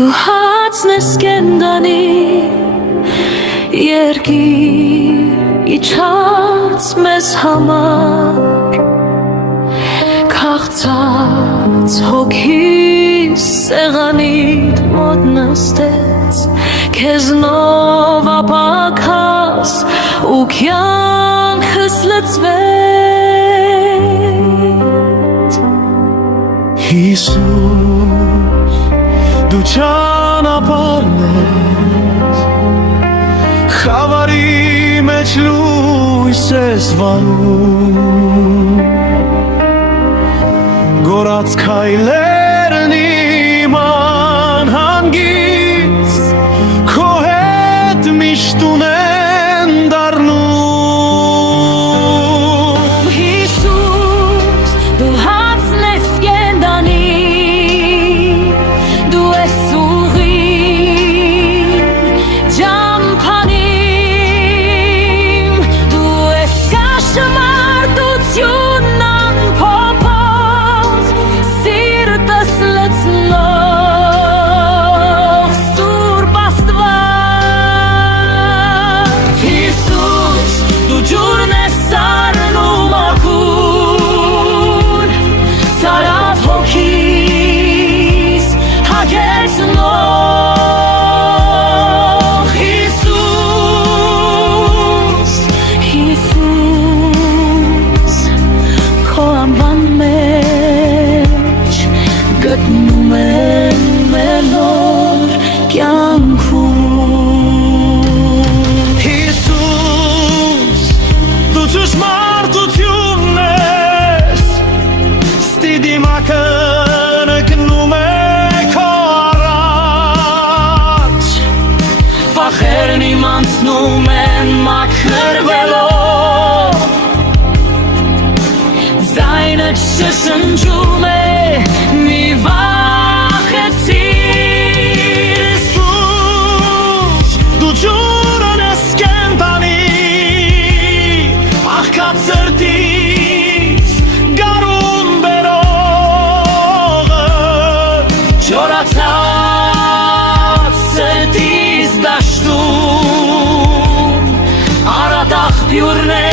Դու հացն ես կենդանի երկիր իջած մեզ համար Քաղցած հոգիս սեղանիդ մոտ նստեց Քեզնով ապաքած ու կյանքս լցվեց Հիսուս դու ճանապարհն ես Խավարի մեջ լույս ես վառում Գորած քայլերն իմ անհանգիստ Քո հետ միշտ ունեն դառնում Հիսուս դու հացն ես կենդանի Դու ես ուղին ջամփանիմ Դու ես կաշմարտությունն անփոփոխ Սիրտս լցնող Սուրբ Աստված Հիսուս դու ջուրն ես սարնում ակուն Սարավ հոգիս հագեցնող Հիսուս Հիսուս Քո անվան մեջ գտնում եմ մեր նոր կյանքում Հիսուս դու ճշմարտությունն ես Ստիդիմակը նկնում է քո առաջ Վախերն իմ անցնում են մաքրվելով Ձայնը շշնջում է մի վախեցիր Հիսուս դու ջուրն ես կենդանի Աղքատ սրտիս գարուն բերողը Չորացած սրտիս դաշտում Արատ աղբյուրներ